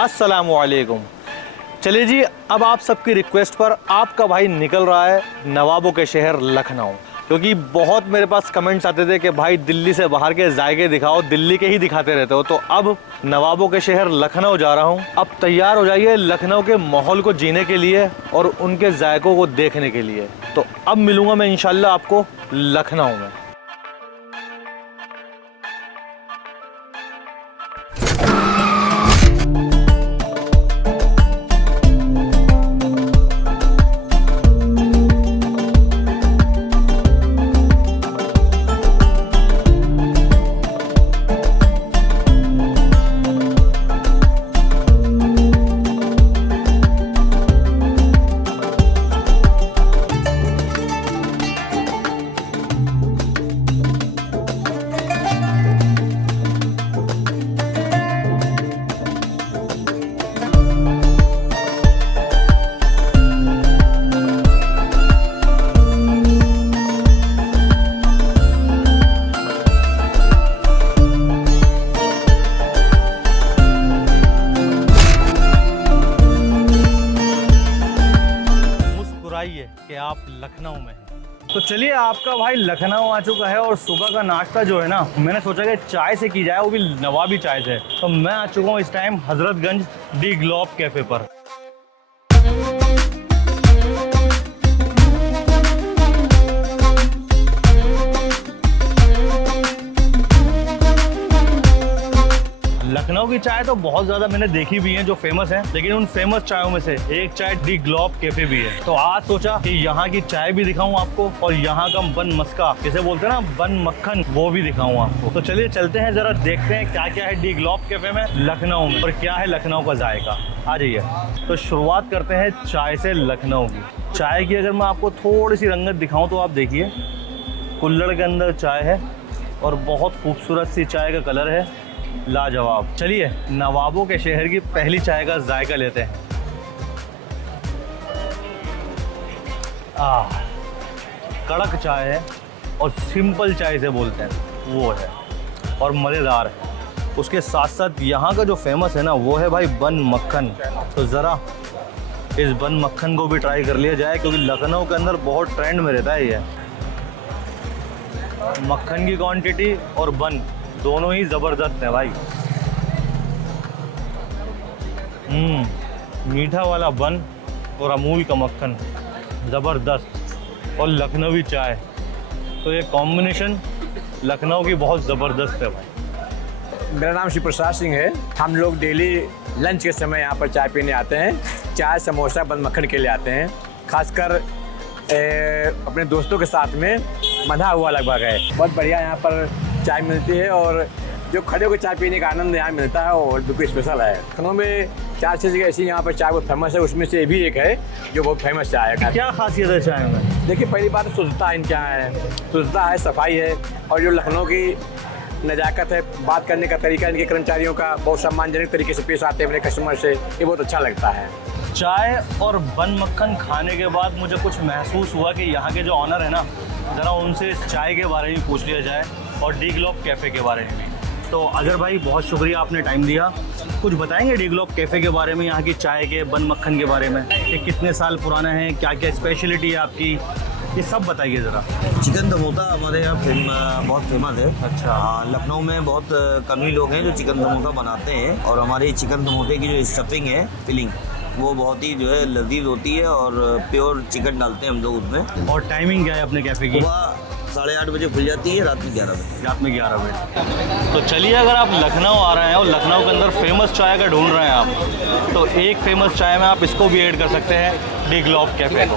अस्सलामुअलैकुम। चलिए जी, अब आप सबकी रिक्वेस्ट पर आपका भाई निकल रहा है नवाबों के शहर लखनऊ, क्योंकि बहुत मेरे पास कमेंट्स आते थे कि भाई दिल्ली से बाहर के जायके दिखाओ, दिल्ली के ही दिखाते रहते हो। तो अब नवाबों के शहर लखनऊ जा रहा हूँ। अब तैयार हो जाइए लखनऊ के माहौल को जीने के लिए और उनके जायकों को देखने के लिए। तो अब मिलूँगा मैं इंशाल्लाह आपको लखनऊ में। कि आप लखनऊ में हैं। तो चलिए, आपका भाई लखनऊ आ चुका है और सुबह का नाश्ता जो है ना, मैंने सोचा कि चाय से की जाए, वो भी नवाबी चाय से। तो मैं आ चुका हूँ इस time Hazratganj the globe cafe पर। लखनऊ की चाय तो बहुत ज़्यादा मैंने देखी भी है जो फेमस है, लेकिन उन फेमस चायों में से एक चाय दी ग्लोब कैफे भी है। तो आज सोचा कि यहाँ की चाय भी दिखाऊं आपको और यहाँ का बन मस्का, जिसे बोलते हैं ना बन मक्खन, वो भी दिखाऊं आपको। तो चलिए चलते हैं, जरा देखते हैं क्या क्या है दी ग्लोब कैफे में लखनऊ में और क्या है लखनऊ का जायका। आ जाइए। तो शुरुआत करते हैं चाय से लखनऊ की। चाय की अगर मैं आपको थोड़ी सी रंगत दिखाऊँ तो आप देखिए, कुल्हड़ के अंदर चाय है और बहुत खूबसूरत सी चाय का कलर है, लाजवाब। चलिए नवाबों के शहर की पहली चाय का जायका लेते हैं। कड़क चाय है और सिंपल चाय से बोलते हैं वो है और मज़ेदार है। उसके साथ साथ यहाँ का जो फेमस है ना, वो है भाई बन मक्खन। तो ज़रा इस बन मक्खन को भी ट्राई कर लिया जाए, क्योंकि लखनऊ के अंदर बहुत ट्रेंड में रहता है ये। मक्खन की क्वांटिटी और बन दोनों ही ज़बरदस्त है भाई। मीठा वाला बन और अमूल का मक्खन, ज़बरदस्त, और लखनवी चाय, तो ये कॉम्बिनेशन लखनऊ की बहुत ज़बरदस्त है भाई। मेरा नाम शिव प्रसाद सिंह है। हम लोग डेली लंच के समय यहाँ पर चाय पीने आते हैं। चाय समोसा बन मक्खन के लिए आते हैं, खासकर अपने दोस्तों के साथ में बंधा हुआ लगभग है। बहुत बढ़िया यहाँ पर चाय मिलती है और जो खड़े होकर चाय पीने का आनंद यहाँ मिलता है वो बिल्कुल स्पेशल है। लखनऊ में 4-6 जगह ऐसी यहाँ पर चाय बहुत फेमस है, उसमें से भी एक है जो बहुत फेमस चाय है। क्या खासियत है चाय में? देखिए, पहली बात तो शुद्धता इनके यहाँ है, शुद्धता है, सफाई है, और जो लखनऊ की नज़ाकत है, बात करने का तरीका इनके कर्मचारियों का, बहुत सम्मानजनक तरीके से पेश आते हैं अपने कस्टमर से, ये बहुत अच्छा लगता है। चाय और बन मक्खन खाने के बाद मुझे कुछ महसूस हुआ कि यहाँ के जो ऑनर है ना, ज़रा उनसे इस चाय के बारे में पूछ लिया जाए और दी ग्लोब कैफ़े के बारे में भी। तो अजहर भाई, बहुत शुक्रिया, आपने टाइम दिया। कुछ बताएंगे डी ग्लोब कैफ़े के बारे में, यहाँ की चाय के, बन मक्खन के बारे में, ये कितने साल पुराना है, क्या क्या स्पेशलिटी है आपकी, ये सब बताइए ज़रा। चिकन समोसा हमारे यहाँ बहुत फेमस है। अच्छा। हाँ, लखनऊ में बहुत कम ही लोग हैं जो चिकन समोसा बनाते हैं, और हमारे चिकन समोसे की जो स्टफिंग है, फिलिंग, वो बहुत ही जो है लजीज होती है और प्योर चिकन डालते हैं हम लोग उसमें। और टाइमिंग क्या है अपने कैफ़े की? सुबह 8:30 बजे खुल जाती है, रात में 11 बजे। रात में 11 बजे। तो चलिए, अगर आप लखनऊ आ रहे हैं और लखनऊ के अंदर फेमस चाय का ढूंढ रहे हैं आप, तो एक फेमस चाय में आप इसको भी ऐड कर सकते हैं, दी ग्लोब कैफ़े को।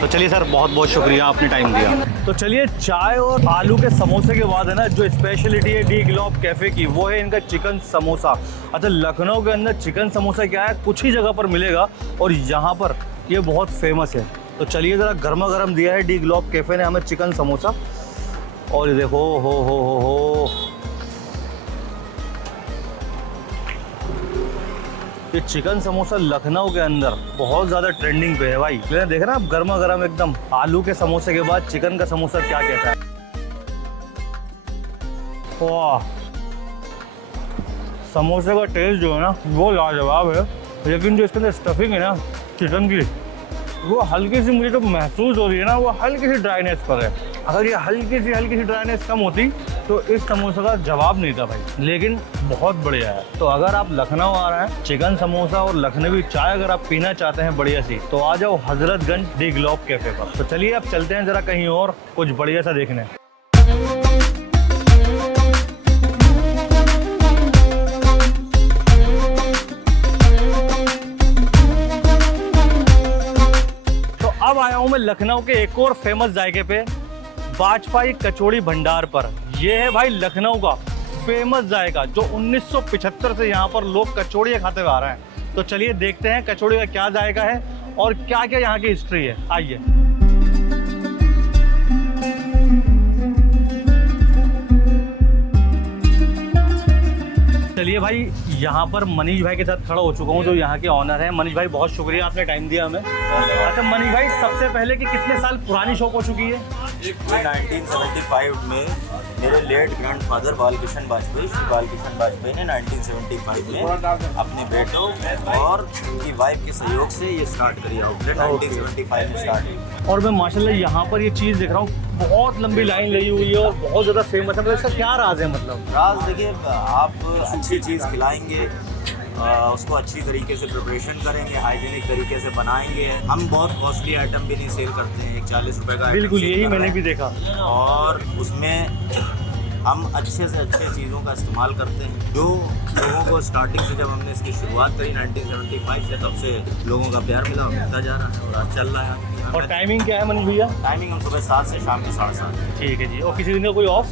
तो चलिए सर, बहुत बहुत शुक्रिया, आपने टाइम दिया। तो चलिए, चाय और आलू के समोसे के बाद है ना, जो स्पेशलिटी है दी ग्लोब कैफ़े की, वो है इनका चिकन समोसा। अच्छा, लखनऊ के अंदर चिकन समोसा क्या है, कुछ ही जगह पर मिलेगा और यहाँ पर ये बहुत फेमस है। तो चलिए, ज़रा गर्मा गर्म दिया है दी ग्लोब कैफ़े ने हमें चिकन समोसा, और ये देखो, हो ये चिकन समोसा लखनऊ के अंदर बहुत ज़्यादा ट्रेंडिंग पे है भाई। लेकिन देख रहे हैं आप, गर्मा गर्म एकदम। आलू के समोसे के बाद चिकन का समोसा क्या कहता है। वाह, समोसे का टेस्ट जो है ना वो लाजवाब है, लेकिन जो इसके अंदर स्टफिंग है ना चिकन की, वो हल्की सी मुझे तो महसूस हो रही है ना, वो हल्की सी ड्राइनेस पर है। अगर ये हल्की सी ड्राइनेस कम होती तो इस समोसे का जवाब नहीं था भाई, लेकिन बहुत बढ़िया है। तो अगर आप लखनऊ आ रहे हैं, चिकन समोसा और लखनवी चाय अगर आप पीना चाहते हैं बढ़िया सी, तो आ जाओ हजरतगंज दी ग्लोब कैफे पर। तो चलिए अब चलते हैं जरा कहीं और कुछ बढ़िया सा देखने। अब आया हूं मैं लखनऊ के एक और फेमस जायके पे, बाजपाई कचौड़ी भंडार पर। ये है भाई लखनऊ का फेमस जायका जो 1975 से यहाँ पर लोग कचौड़ियाँ खाते हुए आ रहे हैं। तो चलिए देखते हैं कचौड़ी का क्या जायका है और क्या क्या यहाँ की हिस्ट्री है। आइए। चलिए भाई, यहाँ पर मनीष भाई के साथ खड़ा हो चुका हूँ जो यहाँ के ऑनर हैं। मनीष भाई बहुत शुक्रिया, आपने टाइम दिया हमें। अच्छा मनीष भाई, सबसे पहले कि कितने साल पुरानी शॉप हो चुकी है? 1975 में मेरे लेट ग्रैंडफादर बालकृष्ण वाजपेयी, श्री बालकृष्ण वाजपेयी ने 1975 में अपने बेटों और उनकी वाइफ के सहयोग से ये स्टार्ट करी आउटलेट। 1975 में स्टार्ट हुई। और मैं माशाल्लाह यहाँ पर ये चीज़ देख रहा हूँ, बहुत लंबी लाइन लगी हुई है और बहुत ज़्यादा फेमस है। मतलब इसका क्या राज है? मतलब राज देखिए, आप अच्छी चीज़ खिलाएंगे, उसको अच्छी तरीके से प्रिपरेशन करेंगे, हाइजीनिक तरीके से बनाएंगे। हम बहुत कॉस्टली आइटम भी नहीं सेल करते हैं, 40 रुपए का बिल्कुल, यही मैंने भी देखा। और उसमें हम अच्छे से अच्छे चीज़ों का इस्तेमाल करते हैं, जो लोगों को स्टार्टिंग से जब हमने इसकी शुरुआत करी 1975 से, तब से लोगों का प्यार मिला, मिलता जा रहा है और आज चल रहा है। और टाइमिंग क्या है मनीष भैया? टाइमिंग हम सुबह 7 से शाम के 7:30। ठीक है जी। और किसी दिन का कोई ऑफ?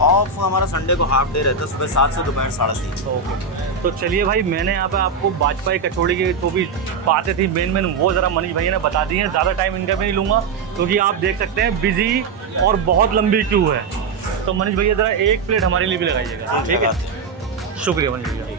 ऑफ हमारा संडे को हाफ डे रहता है, सुबह 7 से दोपहर 3:30। ओके। तो चलिए भाई, मैंने यहाँ पे आपको बाजपाई कचौड़ी की जो भी बातें थी मेन वो ज़रा मनीष भैया ने बता दी हैं। ज़्यादा टाइम इनका भी नहीं लूँगा क्योंकि आप देख सकते हैं बिजी और बहुत लंबी क्यू है। तो मनीष भैया ज़रा एक प्लेट हमारे लिए भी लगाइएगा, ठीक है? शुक्रिया मनीष भैया।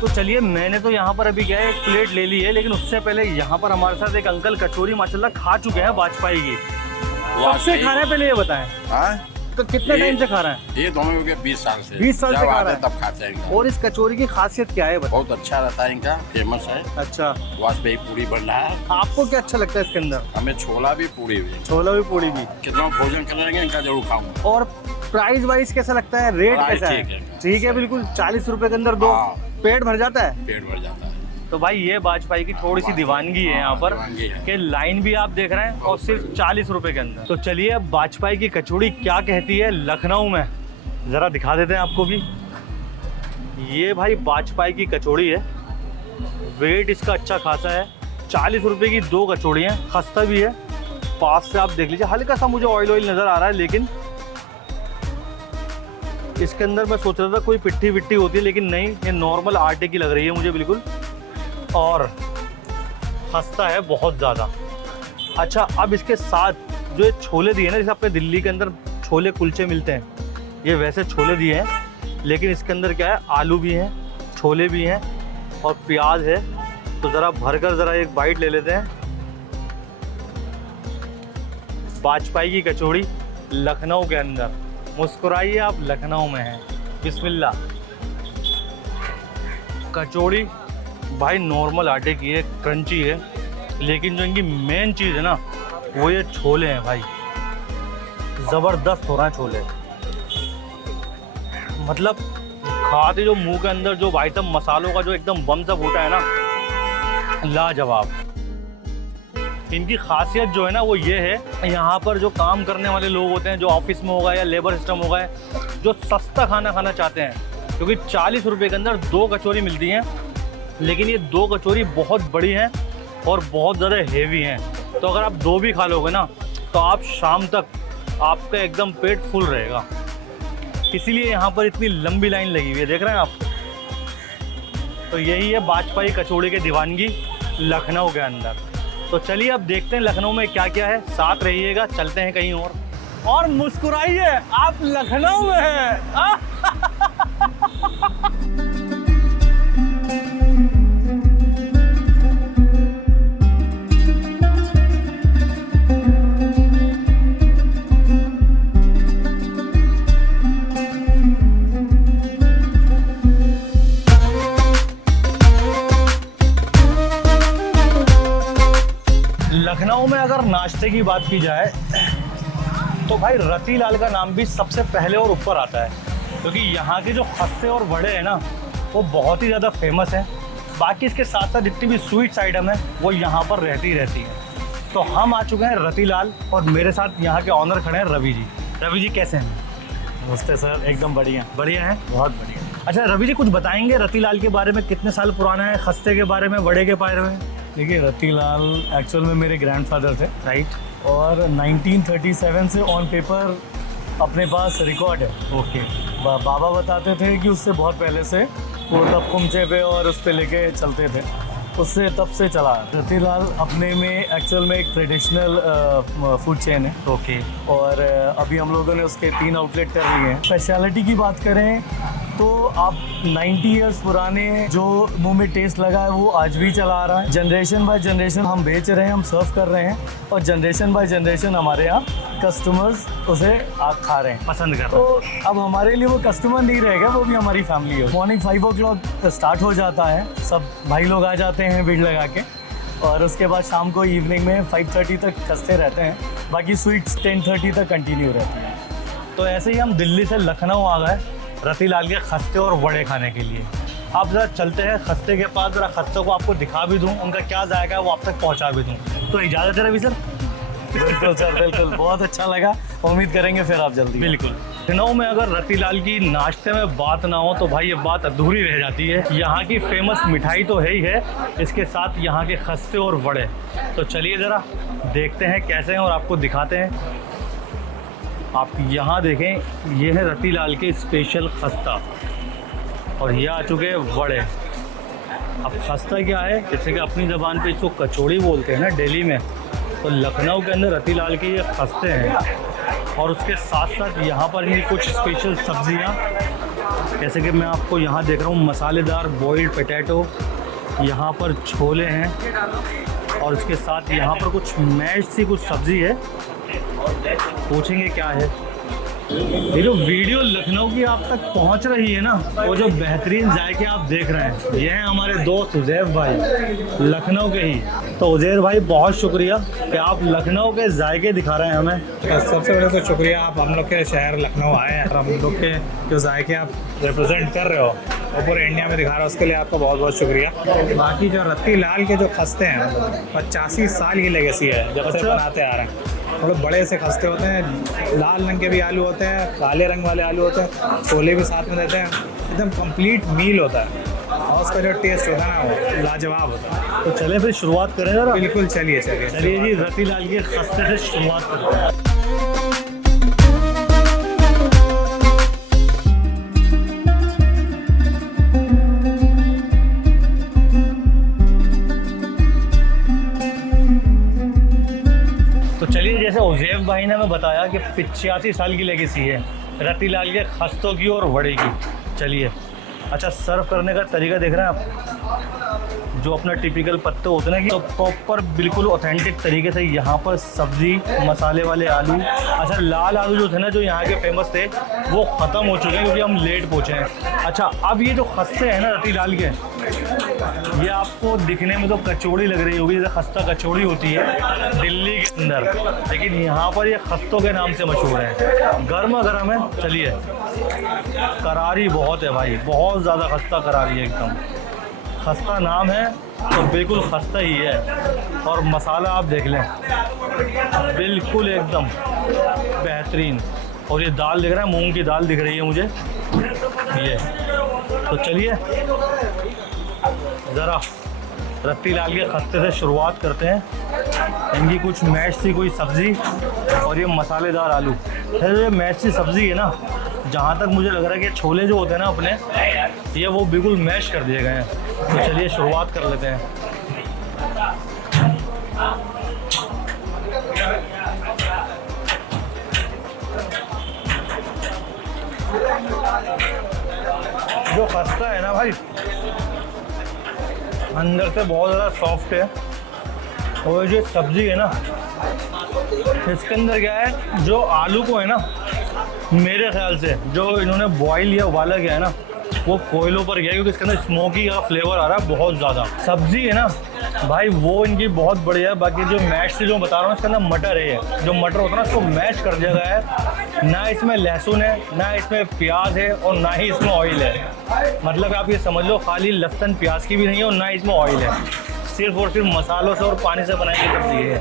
तो चलिए, मैंने तो यहाँ पर अभी क्या है एक प्लेट ले ली है, लेकिन उससे पहले यहाँ पर हमारे साथ एक अंकल कचौरी माशाल्लाह खा चुके हैं बाजपाई की। कब से खा रहे हैं पहले ये बताएं? हाँ? तो कितने टाइम से खा रहे हैं? ये दोनों हो गया 20 साल से। 20 साल से जब खा आते रहे हैं तब खाते हैं इनका। और इस कचौरी की खासियत क्या है बताएं? बहुत अच्छा रहता है इनका, फेमस है। अच्छा, वाजपेयी पूरी बन रहा है। आपको क्या अच्छा लगता है इसके अंदर? हमें छोला भी पूरी भी, छोला भी पूरी भी। कितना भोजन करेंगे इनका जरूर खाऊंगा। और प्राइस वाइज कैसा लगता है? रेट प्राइस कैसा ठीक है? है। ठीक है, बिल्कुल 40 रुपए के अंदर दो हाँ। पेट भर जाता है। पेट भर जाता है। तो भाई ये बाजपाई की थोड़ी सी दीवानगी है यहाँ पर दीवानगी है। कि लाइन भी आप देख रहे हैं और सिर्फ 40 रुपए के अंदर। तो चलिए अब बाजपाई की कचौड़ी क्या कहती है लखनऊ में, ज़रा दिखा देते हैं आपको भी। ये भाई बाजपाई की कचौड़ी है, वेट इसका अच्छा खासा है। 40 रुपए की 2 कचौड़ियाँ, खस्ता भी है। पास से आप देख लीजिए, हल्का सा मुझे ऑयल नज़र आ रहा है, लेकिन इसके अंदर मैं सोच रहा था कोई पिट्ठी विट्ठी होती है, लेकिन नहीं, ये नॉर्मल आटे की लग रही है मुझे बिल्कुल। और खस्ता है बहुत ज़्यादा। अच्छा, अब इसके साथ जो ये छोले दिए ना, जैसे अपने दिल्ली के अंदर छोले कुलचे मिलते हैं, ये वैसे छोले दिए हैं, लेकिन इसके अंदर क्या है, आलू भी हैं, छोले भी हैं और प्याज है। तो ज़रा भरकर ज़रा एक बाइट ले लेते हैं। बाजपाई की कचौड़ी लखनऊ के अंदर, मुस्कुराइए आप लखनऊ में हैं। बिस्मिल्लाह। कचौड़ी भाई नॉर्मल आटे की है, क्रंची है, लेकिन जो इनकी मेन चीज़ है ना वो ये छोले हैं भाई, ज़बरदस्त हो रहे हैं छोले। मतलब खाते जो मुंह के अंदर जो आइटम मसालों का जो एकदम बम सा फूटा है ना, लाजवाब। इनकी खासियत जो है ना वो ये है, यहाँ पर जो काम करने वाले लोग होते हैं, जो ऑफिस में होगा या लेबर सिस्टम होगा, जो सस्ता खाना खाना चाहते हैं, क्योंकि 40 रुपये के अंदर 2 कचौरी मिलती हैं, लेकिन ये 2 कचौरी बहुत बड़ी हैं और बहुत ज़्यादा हेवी हैं। तो अगर आप 2 भी खा लोगे ना तो आप शाम तक आपका एकदम पेट फुल रहेगा। इसीलिए यहाँ पर इतनी लंबी लाइन लगी हुई है, देख रहे हैं आप। तो यही है बाजपाई कचौड़ी के दीवानगी लखनऊ के अंदर। तो चलिए अब देखते हैं लखनऊ में क्या क्या है, साथ रहिएगा, चलते हैं कहीं और मुस्कुराइए, आप लखनऊ में हैं। लखनऊ में अगर नाश्ते की बात की जाए तो भाई रतीलाल का नाम भी सबसे पहले और ऊपर आता है, क्योंकि यहाँ के जो खस्ते और वड़े हैं ना वो बहुत ही ज़्यादा फेमस हैं। बाकी इसके साथ साथ जितनी भी स्वीट्स आइटम है वो यहाँ पर रहती है। तो हम आ चुके हैं रतीलाल और मेरे साथ यहाँ के ऑनर खड़े हैं रवि जी। रवि जी कैसे हैं? नमस्ते सर, एकदम बढ़िया। बढ़िया है, बहुत बढ़िया। अच्छा रवि जी कुछ बताएंगे रतीलाल के बारे में, कितने साल पुराना है, खस्ते के बारे में, वड़े के बारे में? देखिए, रतीलाल एक्चुअल में मेरे ग्रैंडफादर थे, राइट। और 1937 से ऑन पेपर अपने पास रिकॉर्ड है। ओके। बाबा बताते थे कि उससे बहुत पहले से वो तब कुमचे पे और उस पे लेके चलते थे, उससे तब से चला। रतीलाल अपने में एक्चुअल में एक ट्रेडिशनल फूड चेन है। ओके। और अभी हम लोगों ने उसके 3 आउटलेट कर लिए हैं। स्पेशलिटी की बात करें तो आप 90 इयर्स पुराने जो मुंह में टेस्ट लगा है वो आज भी चला आ रहा है। जनरेशन बाय जनरेशन हम बेच रहे हैं, हम सर्व कर रहे हैं, और जनरेशन बाय जनरेशन हमारे यहाँ कस्टमर्स उसे खा रहे हैं, पसंद कर। तो अब हमारे लिए वो कस्टमर नहीं रहेगा, वो भी हमारी फैमिली है। मॉर्निंग 5 o'clock स्टार्ट हो जाता है, सब भाई लोग आ जाते हैं भीड़ लगा के, और उसके बाद शाम को इवनिंग में 5:30 तक खस्ते रहते हैं। बाकी स्वीट्स 10:30 तक कंटिन्यू रहती हैं। तो ऐसे ही हम दिल्ली से लखनऊ आ गए रतीलाल के खस्ते और वड़े खाने के लिए। आप ज़रा चलते हैं खस्ते के पास, ज़रा खस्ते को आपको दिखा भी दूँ, उनका क्या जायका है वो आप तक पहुँचा भी दूँ। तो इजाज़त है रवि सर? बिल्कुल सर, बिल्कुल। बहुत अच्छा लगा, उम्मीद करेंगे फिर आप जल्दी। बिल्कुल। लखनऊ में अगर रतीलाल की नाश्ते में बात ना हो तो भाई ये बात अधूरी रह जाती है। यहाँ की फेमस मिठाई तो है ही है, इसके साथ यहाँ के खस्ते और वड़े। तो चलिए ज़रा देखते हैं कैसे हैं और आपको दिखाते हैं। आप यहाँ देखें, ये है रतीलाल के स्पेशल खस्ता, और ये आ चुके हैं वड़े। अब खस्ता क्या है, जैसे कि अपनी ज़बान पे इसको कचौड़ी बोलते हैं ना दिल्ली में, तो लखनऊ के अंदर रतीलाल के ये खस्ते हैं। और उसके साथ साथ यहाँ पर इनकी कुछ स्पेशल सब्जियाँ, जैसे कि मैं आपको यहाँ देख रहा हूँ मसालेदार बॉइल्ड पोटैटो, यहाँ पर छोले हैं, और उसके साथ यहाँ पर कुछ मैश सी कुछ सब्ज़ी है। पूछेंगे क्या है। ये जो वीडियो लखनऊ की आप तक पहुंच रही है ना, वो जो बेहतरीन जायके आप देख रहे हैं, ये हैं हमारे दोस्त उज़ैर भाई, लखनऊ के ही। तो उज़ैर भाई बहुत शुक्रिया कि आप लखनऊ के जायके दिखा रहे हैं हमें। सबसे पहले तो शुक्रिया, आप हम लोग के शहर लखनऊ आए हैं और हम लोग के जो जायके आप रिप्रेजेंट कर रहे हो वो पूरे इंडिया में दिखा रहे हो, उसके लिए आपका बहुत बहुत शुक्रिया। बाकी जो रतीलाल के जो खस्ते हैं 85 साल की लेगेसी है जब से बनाते आ रहे हैं। मतलब बड़े से खस्ते होते हैं, लाल रंग के भी आलू होते हैं, काले रंग वाले आलू होते हैं, छोले भी साथ में देते हैं, एकदम कंप्लीट मील होता है, और उसका जो टेस्ट होता है ना वो लाजवाब होता है। तो चले फिर शुरुआत करें जरा। बिल्कुल, चलिए चलिए जी, रतीलाल के खस्ते से शुरुआत करते हैं। तो चलिए, जैसे उज़ैर भाई ने हमें बताया कि 85 साल की लेगेसी है रतीलाल के खस्तों की और वड़े की। चलिए, अच्छा सर्व करने का तरीका देख रहे हैं आप, जो अपना टिपिकल पत्ते होते हैं ना, कि तो प्रॉपर बिल्कुल ऑथेंटिक तरीके से यहाँ पर सब्ज़ी, मसाले वाले आलू। अच्छा, लाल आलू जो थे ना, जो यहाँ के फेमस थे, वो ख़त्म हो चुके हैं क्योंकि हम लेट पहुँचे हैं। अच्छा, अब ये जो खस्ते हैं ना रतीलाल के, ये आपको दिखने में तो कचौड़ी लग रही होगी, जैसे खस्ता कचौड़ी होती है दिल्ली के अंदर, लेकिन यहाँ पर ये खस्तों के नाम से मशहूर है। गर्मा गर्म है। चलिए, करारी बहुत है भाई, बहुत ज़्यादा खस्ता करारी है एकदम। खस्ता नाम है तो बिल्कुल खस्ता ही है, और मसाला आप देख लें, बिल्कुल एकदम बेहतरीन। और ये दाल दिख रहा है, मूंग की दाल दिख रही है मुझे ये। तो चलिए ज़रा रतीलाल के खस्ते से शुरुआत करते हैं। इनकी कुछ मैश सी कोई सब्ज़ी और ये मसालेदार आलू। फिर ये मैश सी सब्ज़ी है ना, जहाँ तक मुझे लग रहा है कि छोले जो होते हैं ना अपने, ये वो बिल्कुल मैश कर दिए गए हैं। तो चलिए शुरुआत कर लेते हैं। जो खस्ता है ना भाई, अंदर से बहुत ज़्यादा सॉफ्ट है, और जो सब्ज़ी है ना, इसके अंदर क्या है, जो आलू को है ना, मेरे ख्याल से जो इन्होंने बॉईल या उबाला गया है ना, वो कोयलों पर गया क्योंकि इसके अंदर स्मोकी का फ्लेवर आ रहा है बहुत ज़्यादा। सब्जी है ना भाई वो इनकी बहुत बढ़िया है। बाकी जो मैश से जो बता रहा हूँ इसके अंदर मटर है, जो मटर होता है ना उसको मैश कर दिया गया है। ना इसमें लहसुन है, ना इसमें प्याज है और ना ही इसमें ऑयल है। मतलब आप ये समझ लो खाली लहसुन प्याज की भी नहीं है और ना इसमें ऑयल है, सिर्फ और सिर्फ मसालों से और पानी से बनाई गई सब्जी है।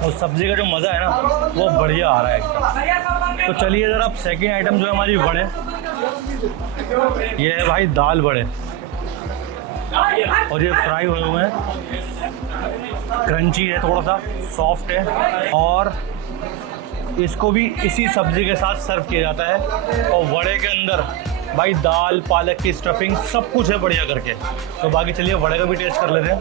और सब्जी का जो मज़ा है ना वो बढ़िया आ रहा है एकदम। तो चलिए ज़रा अब सेकंड आइटम जो है हमारी वड़े, ये है भाई दाल बड़े और ये फ्राई हुए हुए हैं, क्रंची है, थोड़ा सा सॉफ्ट है और इसको भी इसी सब्जी के साथ सर्व किया जाता है। और वड़े के अंदर भाई दाल पालक की स्टफिंग सब कुछ है बढ़िया करके। तो बाकी चलिए वड़े का भी टेस्ट कर लेते हैं।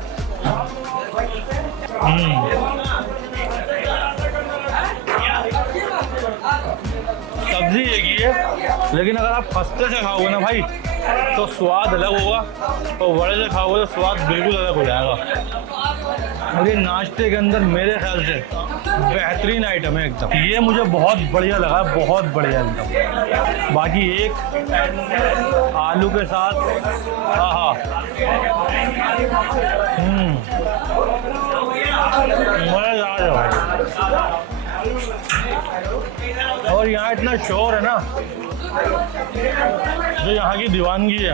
सब्जी एक ही है लेकिन अगर आप खस्ते से खाओगे ना भाई तो स्वाद अलग होगा और वड़े से खाओगे तो स्वाद बिल्कुल अलग हो जाएगा। और ये नाश्ते के अंदर मेरे ख्याल से बेहतरीन आइटम है एकदम। ये मुझे बहुत बढ़िया लगा, बहुत बढ़िया एकदम। बाकी एक आलू के साथ हाँ मज़ेदार है भाई। और यहाँ इतना शोर है ना, जो यहाँ की दीवानगी है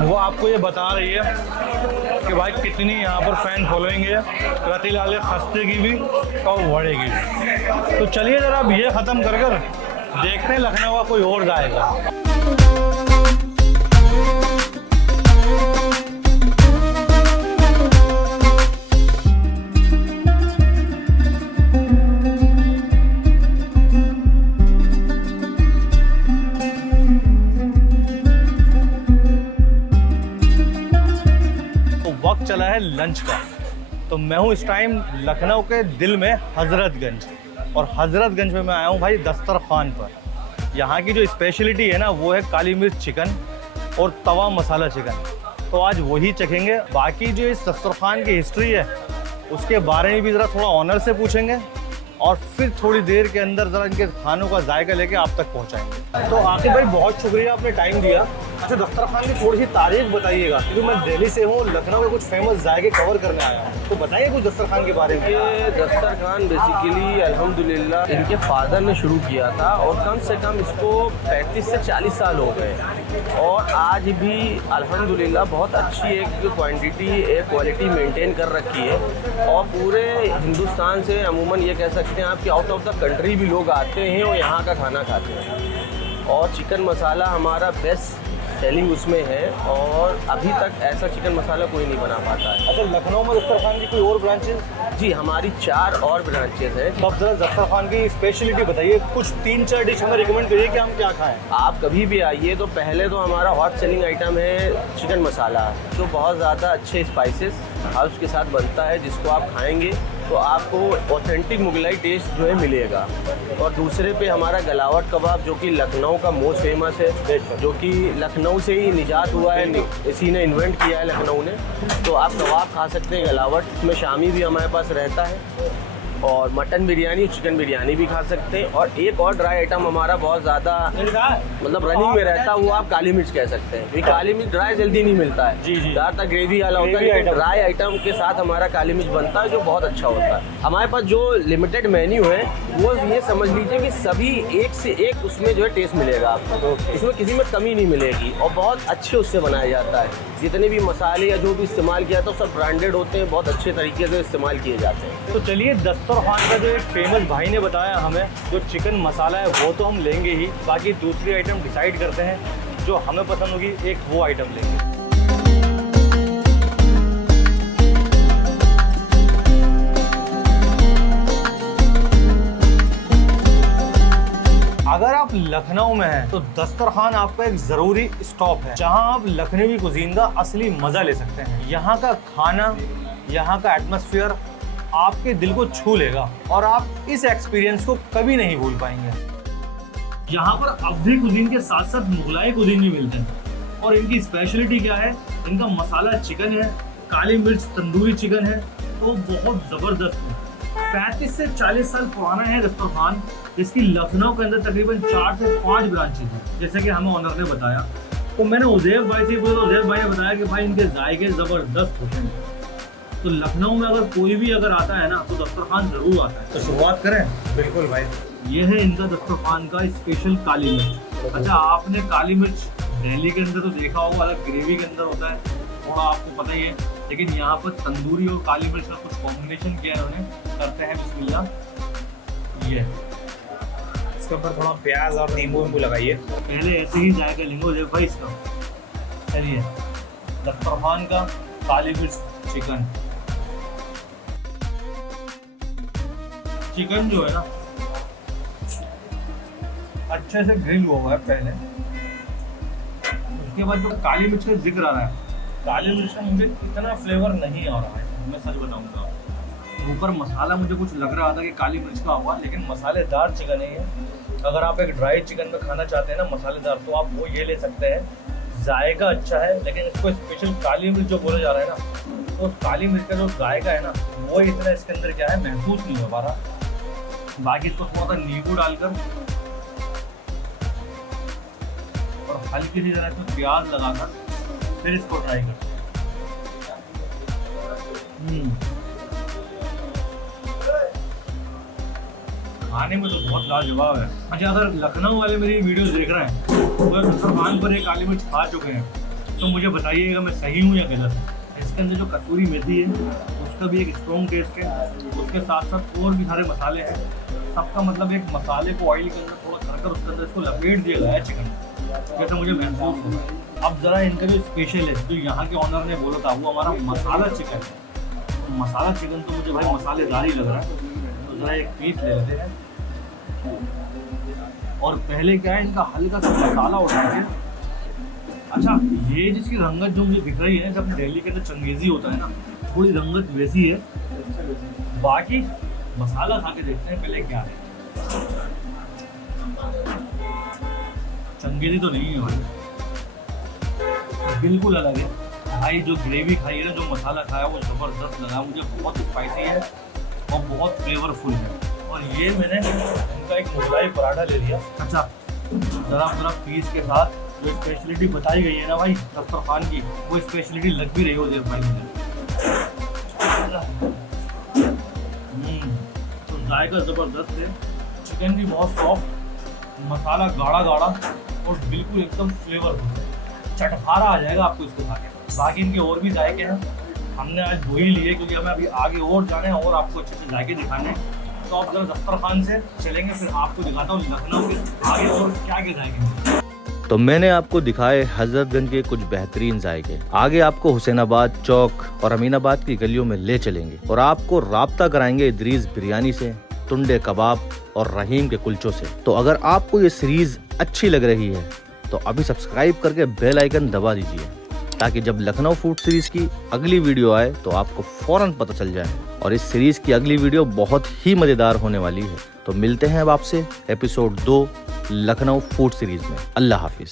वो आपको ये बता रही है कि भाई कितनी यहाँ पर फैन फॉलोइंग है रतीलाल खस्ते की भी और वड़े की भी। तो चलिए ज़रा अब ये ख़त्म कर देखते हैं लखनऊ का कोई और जाएगा। वक्त चला है लंच का। तो मैं हूँ इस टाइम लखनऊ के दिल में हज़रतगंज, और हज़रतगंज में मैं आया हूँ भाई दस्तरखान पर। यहाँ की जो स्पेशलिटी है ना वो है काली मिर्च चिकन और तवा मसाला चिकन। तो आज वही चखेंगे। बाकी जो इस दस्तरखान की हिस्ट्री है उसके बारे में भी ज़रा थोड़ा ऑनर से पूछेंगे और फिर थोड़ी देर के अंदर ज़रा इनके खानों का जायका लेके आप तक पहुँचाएंगे। तो आखिर भाई बहुत शुक्रिया आपने टाइम दिया। अच्छा दस्तरखान की थोड़ी सी तारीख बताइएगा क्योंकि मैं दिल्ली से हूँ, लखनऊ के कुछ फेमस जायके कवर करने आया हूँ। तो बताइए कुछ दस्तरखान के बारे में। ये दस्तरखान बेसिकली अल्हम्दुलिल्लाह इनके फादर ने शुरू किया था और कम से कम इसको 35 से 40 साल हो गए और आज भी अल्हम्दुलिल्लाह बहुत अच्छी एक क्वांटिटी एक क्वालिटी मेंटेन कर रखी है। और पूरे हिंदुस्तान से अमूमन ये कह सकते हैं आप कि आउट ऑफ द कंट्री भी लोग आते हैं और यहाँ का खाना खाते हैं। और चिकन मसाला हमारा बेस्ट सेलिंग उसमें है और अभी तक ऐसा चिकन मसाला कोई नहीं बना पाता है। अच्छा लखनऊ में दस्तरखान की कोई और ब्रांचेस? जी हमारी 4 और ब्रांचेस हैं। तो अब जरा दस्तरखान की स्पेशलिटी बताइए, कुछ 3-4 डिश हमें रिकमेंड करिए कि हम क्या खाएं। आप कभी भी आइए तो पहले तो हमारा हॉट सेलिंग आइटम है चिकन मसाला, जो बहुत ज़्यादा अच्छे स्पाइसेस हर्ब्स के साथ बनता है, जिसको आप खाएंगे तो आपको ऑथेंटिक मुगलाई टेस्ट जो है मिलेगा। और दूसरे पे हमारा गलावट कबाब जो कि लखनऊ का मोस्ट फेमस है, जो कि लखनऊ से ही निजात हुआ है, इसी ने इन्वेंट किया है लखनऊ ने। तो आप कबाब खा सकते हैं गलावट, इसमें शामी भी हमारे पास रहता है और मटन बिरयानी चिकन बिरयानी भी खा सकते हैं। और एक और ड्राई आइटम हमारा बहुत ज़्यादा मतलब रनिंग में रहता है, वो आप काली मिर्च कह सकते हैं। क्योंकि काली मिर्च ड्राई जल्दी नहीं मिलता है, ज़्यादातर ग्रेवी वाला होता है, लेकिन ड्राई आइटम के साथ हमारा काली मिर्च बनता है जो बहुत अच्छा होता है। हमारे पास जो लिमिटेड मेन्यू है वो ये समझ लीजिए कि सभी एक से एक उसमें जो है टेस्ट मिलेगा आपको, इसमें किसी में कमी नहीं मिलेगी और बहुत अच्छे उससे बनाया जाता है। जितने भी मसाले या जो भी इस्तेमाल किया तो सब ब्रांडेड होते हैं, बहुत अच्छे तरीके से इस्तेमाल किए जाते हैं। तो चलिए दस्तरखान का जो एक फेमस भाई ने बताया हमें जो चिकन मसाला है वो तो हम लेंगे ही, बाकी दूसरी आइटम डिसाइड करते हैं जो हमें पसंद होगी, एक वो आइटम लेंगे। अगर आप लखनऊ में हैं तो दस्तरखान आपका एक ज़रूरी स्टॉप है जहां आप लखनवी कुजीन का असली मज़ा ले सकते हैं। यहाँ का खाना, यहाँ का एटमॉस्फेयर आपके दिल को छू लेगा और आप इस एक्सपीरियंस को कभी नहीं भूल पाएंगे। यहाँ पर अवधी कुजीन के साथ साथ मुगलाई कुजीन भी मिलते हैं और इनकी स्पेशलिटी क्या है, इनका मसाला चिकन है, काली मिर्च तंदूरी चिकन है, तो बहुत ज़बरदस्त है। 35 से 40 साल पुराना है दस्तरखान, जिसकी लखनऊ के अंदर तकरीबन 4 से 5 ब्रांचेज हैं, जैसे कि हमें ऑनर ने बताया। तो मैंने उजैब भाई से पूछा, उजैब भाई ने बताया कि भाई इनके जायके ज़बरदस्त होते हैं। तो लखनऊ में अगर कोई भी अगर आता है ना तो दस्तरखान ज़रूर आता है। तो शुरुआत करें। बिल्कुल भाई। ये है इनका दस्तरखान का स्पेशल काली मिर्च। अच्छा, आपने काली मिर्च दिल्ली के अंदर तो देखा होगा, अलग ग्रेवी के अंदर होता है, थोड़ा आपको पता ही है, लेकिन यहाँ पर तंदूरी और काली मिर्च का कुछ कॉम्बिनेशन किया है उन्होंने। करते हैं बिस्मिल्लाह। ये इसके ऊपर थोड़ा प्याज और नींबू लगाइए। पहले ऐसे ही जायका लेंगे उजैब भाई इसका। चलिए, दस्तरखान का काली मिर्च चिकन। चिकन जो है ना अच्छे से ग्रिल हुआ है पहले, उसके बाद जो काली मिर्च का जिक्र आ रहा है, काली मिर्च का मुझे इतना फ्लेवर नहीं आ रहा है, मैं सच बताऊंगा। ऊपर मसाला मुझे कुछ लग रहा था कि काली मिर्च का हुआ, लेकिन मसालेदार चिकन है ये। अगर आप एक ड्राई चिकन में खाना चाहते हैं ना मसालेदार, तो आप वो ये ले सकते हैं। जायका अच्छा है, लेकिन इसको स्पेशल काली मिर्च जो बोला जा रहा है ना, तो काली मिर्च का जो जायका है ना वो इतना इसके अंदर क्या है महसूस नहीं हो पा रहा। बाकी इसको थोड़ा सा नींबू डालकर और हल्की सी जरा इसमें प्याज लगाकर फिर इसको ट्राई कर। खाने में तो बहुत लाजवाब है। अच्छा, अगर लखनऊ वाले मेरी वीडियो देख रहे हैं तो दस्तरखान पर एक काली मिर्च खा चुके हैं, तो मुझे बताइएगा मैं सही हूँ या गलत। इसके अंदर जो कसूरी मेथी है उसका भी एक स्ट्रॉन्ग टेस्ट है, उसके साथ साथ और भी सारे मसाले हैं। सबका मतलब एक मसाले को ऑयल के अंदर थोड़ा करकर उसके अंदर इसको लपेट दिया गया है चिकन, जैसा मुझे महसूस हुआ। अब ज़रा इनका जो स्पेशल है, जो यहाँ के ऑनर ने बोला था, वो हमारा मसाला चिकन है। तो मसाला चिकन तो मुझे भाई मसालेदार ही लग रहा है, तो ज़रा एक पीस ले लेते हैं। और पहले क्या है, इनका हल्का सा मसाला उठा के, अच्छा ये जिसकी रंगत जो मुझे दिख रही है, जब दिल्ली के अंदर चंगेज़ी होता है ना, थोड़ी रंगत वैसी है। बाकी मसाला खा के देखते हैं पहले क्या है। चंगेज़ी तो नहीं है भाई, बिल्कुल अलग है भाई। जो ग्रेवी खाई है ना, जो मसाला खाया वो ज़बरदस्त लगा मुझे, बहुत स्पाइसी है और बहुत फ्लेवरफुल है। और ये मैंने इनका एक मुगलाई पराठा ले लिया। अच्छा, ज़रा पीस के साथ जो स्पेशलिटी बताई गई है ना भाई दस्तरखान की, वो स्पेशलिटी लग भी रही हो भाई मुझे। तो जायका ज़बरदस्त है, चिकन भी बहुत सॉफ्ट, मसाला गाढ़ा गाढ़ा और बिल्कुल एकदम फ्लेवरफुल, चटखारा आ जाएगा आपको इसको खा के। बाकी इनके और भी जायके हैं, हमने आज वही लिए क्योंकि हमें अभी आगे और जाने हैं और आपको अच्छे से जायके दिखाने हैं। तो आप जरा दस्तरखान से चलेंगे, फिर आपको दिखाता हूँ लखनऊ के आगे और क्या क्या जाएंगे। तो मैंने आपको दिखाए हजरतगंज के कुछ बेहतरीन जायके। आगे आपको हुसैनाबाद चौक और अमीनाबाद की गलियों में ले चलेंगे और आपको राब्ता कराएंगे इदरीस बिरयानी से, टुंडे कबाब और रहीम के कुलचों से। तो अगर आपको ये सीरीज अच्छी लग रही है तो अभी सब्सक्राइब करके बेल आइकन दबा दीजिए, ताकि जब लखनऊ फूड सीरीज की अगली वीडियो आए तो आपको फौरन पता चल जाए। और इस सीरीज की अगली वीडियो बहुत ही मजेदार होने वाली है। तो मिलते हैं अब आपसे एपिसोड 2 लखनऊ फूड सीरीज में। अल्लाह हाफिज।